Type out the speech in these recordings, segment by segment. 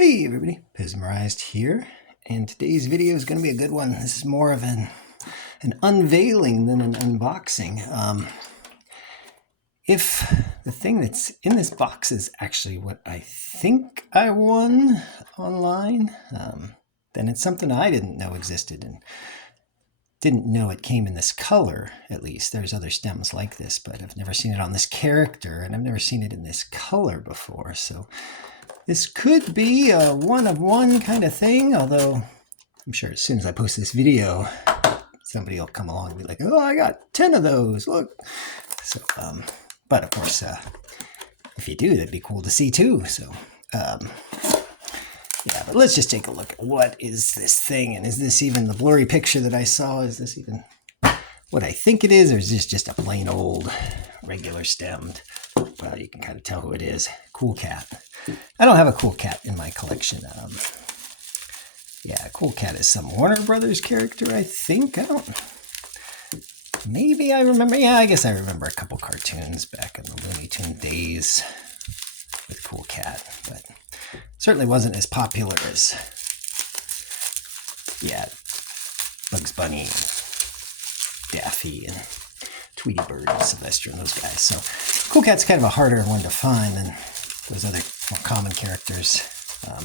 Hey everybody, Pesmerized here, and today's video is going to be a good one. This is more of an unveiling than an unboxing. If the thing that's in this box is actually what I think I won online, then it's something I didn't know existed and didn't know it came in this color, at least. There's other stems like this, but I've never seen it on this character, and I've never seen it in this color before, so this could be a one-of-one kind of thing, although I'm sure as soon as I post this video, somebody will come along and be like, oh, I got 10 of those, look. So, but of course, if you do, that'd be cool to see too. So, yeah, but let's just take a look at what is this thing, and is this even the blurry picture that I saw? Is this even what I think it is, or is this just a plain old regular stemmed? Well, you can kind of tell who it is. Cool Cat. I don't have a Cool Cat in my collection. Yeah, Cool Cat is some Warner Brothers character, I think. Maybe I remember. Yeah, I guess I remember a couple cartoons back in the Looney Tune days with Cool Cat, but certainly wasn't as popular as, yeah, Bugs Bunny and Daffy and Tweety Bird and Sylvester and those guys. So Cool Cat's kind of a harder one to find than those other more common characters. Yeah.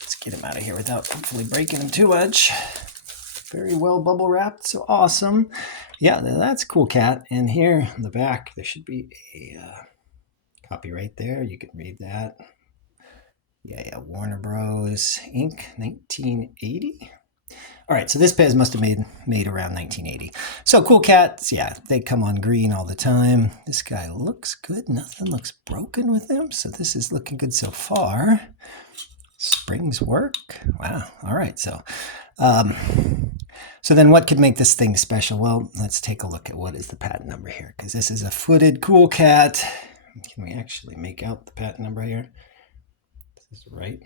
Let's get him out of here without hopefully breaking him too much. Very well bubble wrapped, so awesome. Yeah, that's Cool Cat. And here in the back, there should be a copy right there. You can read that. Yeah, Warner Bros. Inc. 1980. All right, so this Pez must have made around 1980. So Cool Cats, yeah, they come on green all the time. This guy looks good. Nothing looks broken with him. So this is looking good so far. Springs work. Wow. All right. So then what could make this thing special? Well, let's take a look at what is the patent number here, because this is a footed Cool Cat. Can we actually make out the patent number here? This is right.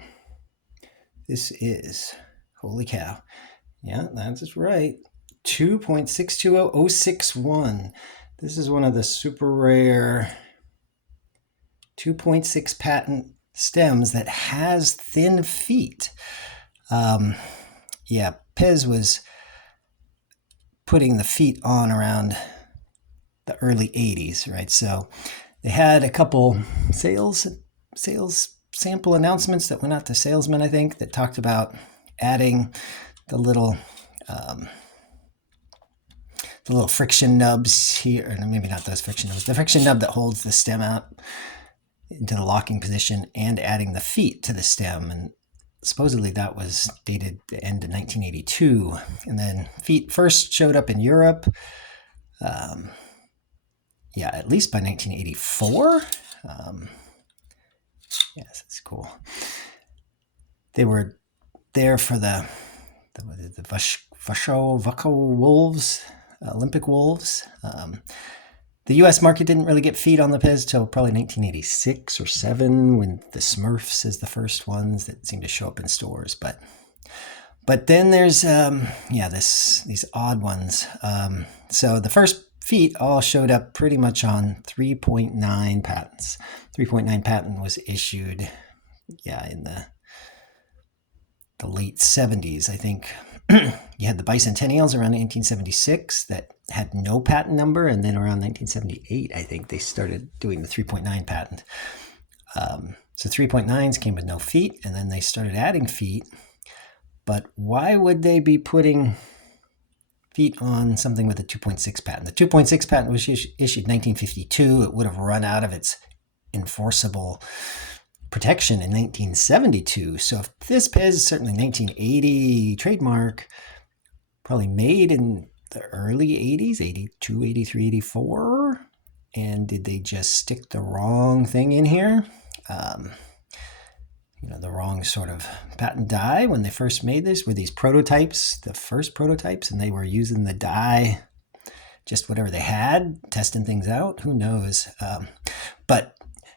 This is, holy cow. Yeah, that's right. 2.620061. This is one of the super rare 2.6 patent stems that has thin feet. Yeah, Pez was putting the feet on around the early 80s, right? So they had a couple sales sample announcements that went out to salesmen, I think, that talked about adding the little friction nubs here, or maybe not those friction nubs, the friction nub that holds the stem out into the locking position, and adding the feet to the stem. And supposedly that was dated the end of 1982. And then feet first showed up in Europe, yeah, at least by 1984. Yes, it's cool. They were there for the Vaco Wolves, Olympic Wolves. The U.S. market didn't really get feet on the Pez till probably 1986 or 7, when the Smurfs is the first ones that seemed to show up in stores. But then there's these odd ones. So the first feet all showed up pretty much on 3.9 patents. 3.9 patent was issued, yeah, in the late 70s, I think. You had the bicentennials around 1976 that had no patent number, and then around 1978, I think, they started doing the 3.9 patent. So 3.9s came with no feet, and then they started adding feet. But why would they be putting feet on something with a 2.6 patent? The 2.6 patent was issued 1952. It would have run out of its enforceable protection in 1972. So if this Pez is certainly 1980 trademark, probably made in the early 80s, 82, 83, 84. And did they just stick the wrong thing in here? The wrong sort of patent die when they first made this? Were these prototypes, the first prototypes, and they were using the die, just whatever they had, testing things out? Who knows? But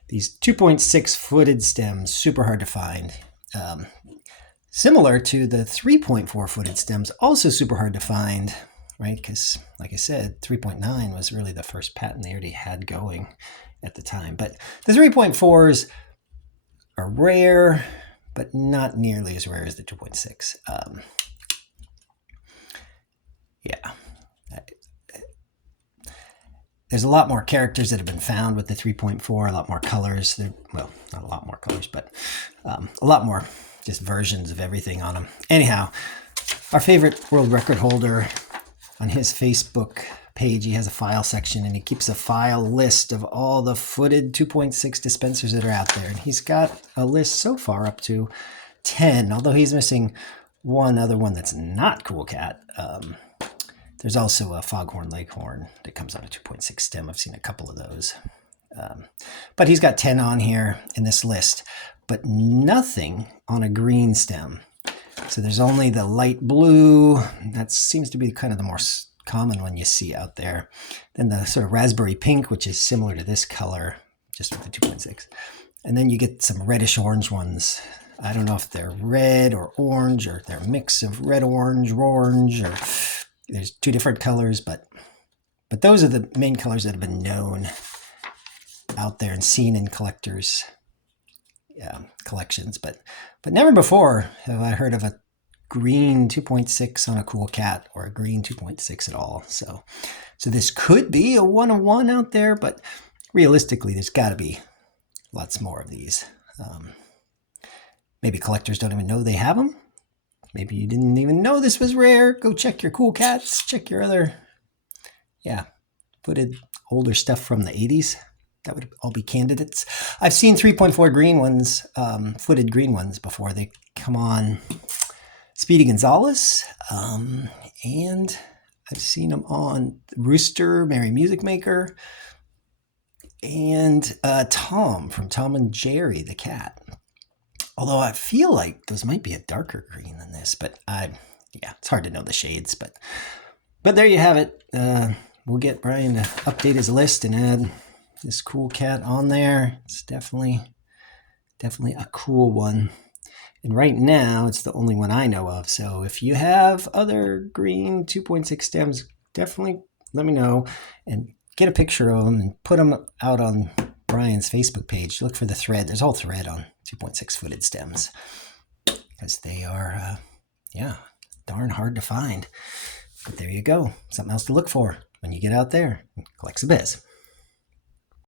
these 2.6 footed stems, super hard to find. Similar to the 3.4 footed stems, also super hard to find, right? Because, like I said, 3.9 was really the first patent they already had going. at the time. But the 3.4s are rare, but not nearly as rare as the 2.6. Yeah. There's a lot more characters that have been found with the 3.4, a lot more colors. Well, not a lot more colors, but a lot more just versions of everything on them. Anyhow, our favorite world record holder, on his Facebook page, he has a file section, and he keeps a file list of all the footed 2.6 dispensers that are out there. And he's got a list so far up to 10, although he's missing one other one that's not Cool Cat. There's also a Foghorn Leghorn that comes on a 2.6 stem. I've seen a couple of those. But he's got 10 on here in this list, but nothing on a green stem. So there's only the light blue. That seems to be kind of the more common one you see out there. Then the sort of raspberry pink, which is similar to this color, just with the 2.6. And then you get some reddish orange ones. I don't know if they're red or orange, or they're a mix of red, orange, or there's two different colors, but those are the main colors that have been known out there and seen in collectors' collections. But never before have I heard of a green 2.6 on a Cool Cat, or a green 2.6 at all. So this could be a 101 out there, but realistically, there's got to be lots more of these. Maybe collectors don't even know they have them. Maybe you didn't even know this was rare. Go check your Cool Cats. Check your other, footed older stuff from the 80s. That would all be candidates. I've seen 3.4 green ones, footed green ones before. They come on Speedy Gonzales, and I've seen them on Rooster, Merry Music Maker, and Tom from Tom and Jerry, the cat. Although I feel like those might be a darker green than this, but it's hard to know the shades. But there you have it. We'll get Brian to update his list and add this Cool Cat on there. It's definitely a cool one. And right now, it's the only one I know of. So if you have other green 2.6 stems, definitely let me know and get a picture of them and put them out on Brian's Facebook page. Look for the thread. There's a whole thread on 2.6 footed stems, because they are, darn hard to find. But there you go. Something else to look for when you get out there and collect some biz.